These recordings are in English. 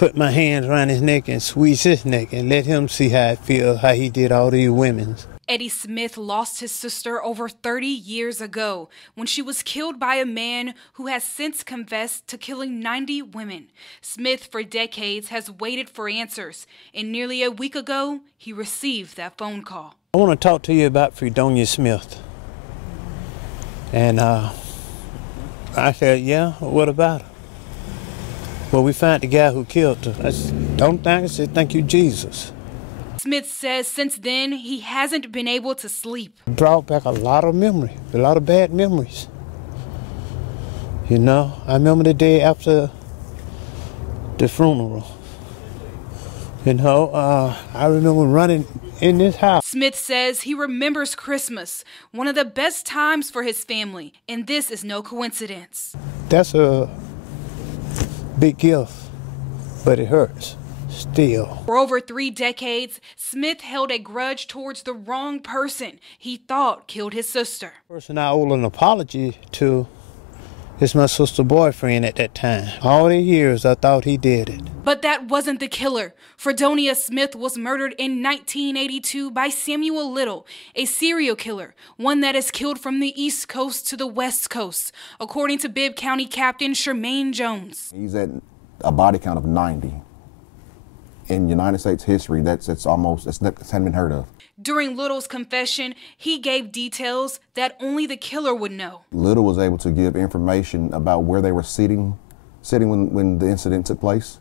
put my hands around his neck and squeeze his neck and let him see how it feels, how he did all these women. Eddie Smith lost his sister over 30 years ago when she was killed by a man who has since confessed to killing 90 women. Smith, for decades, has waited for answers, and nearly a week ago, he received that phone call. I want to talk to you about Fredonia Smith. And I said, yeah, what about her? Well, we found the guy who killed her. I said, don't thank us, I said, thank you, Jesus. Smith says since then, he hasn't been able to sleep. It brought back a lot of memory, a lot of bad memories. You know, I remember the day after the funeral. You know, I remember running in this house. Smith says he remembers Christmas, one of the best times for his family, and this is no coincidence. That's a big gift, but it hurts. Still. For over 3 decades, Smith held a grudge towards the wrong person he thought killed his sister. The person I owe an apology to is my sister's boyfriend at that time. All the years I thought he did it. But that wasn't the killer. Fredonia Smith was murdered in 1982 by Samuel Little, a serial killer, one that has killed from the East Coast to the West Coast, according to Bibb County Captain Shermaine Jones. He's at a body count of 90. In United States history, that hadn't been heard of. During Little's confession, he gave details that only the killer would know. Little was able to give information about where they were sitting when the incident took place,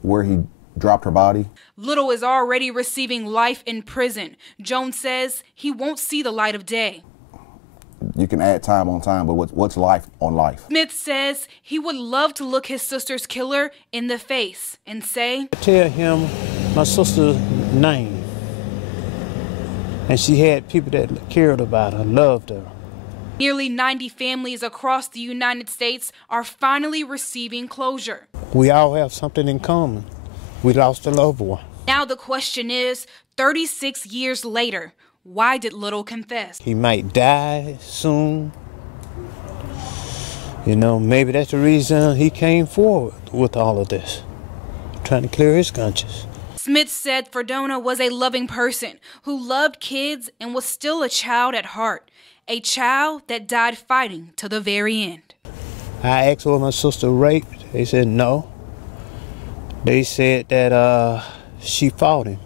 where he dropped her body. Little is already receiving life in prison. Jones says he won't see the light of day. You can add time on time, but what's life on life? Smith says he would love to look his sister's killer in the face and say, Tell him my sister's name. And she had people that cared about her, loved her. Nearly 90 families across the United States are finally receiving closure. We all have something in common. We lost a loved one. Now the question is, 36 years later, why did Little confess? He might die soon. You know, maybe that's the reason he came forward with all of this, trying to clear his conscience. Smith said Fredonia was a loving person who loved kids and was still a child at heart, a child that died fighting to the very end. I asked was my sister raped. They said no. They said that she fought him.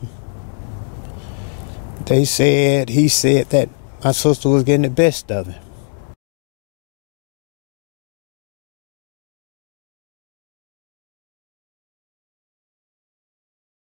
He said that my sister was getting the best of him.